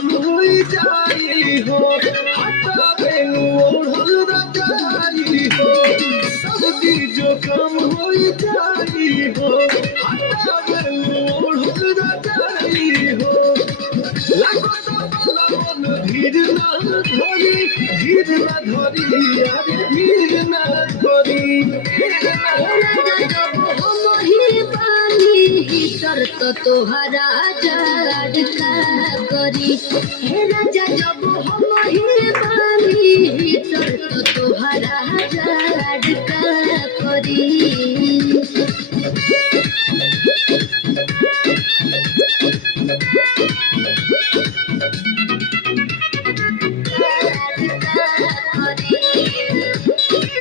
काम हो जाई हो हटावे ओढ़ल रजाई हो सर्दी जो काम हो जाई हो हटावे ओढ़ल रजाई हो लागत मन धीर ना धरी अरे धीर ना धरी तो तोहरा जाड़ का करी हे राजा जब हम ही बानी तो तोहरा जाड़ का करी।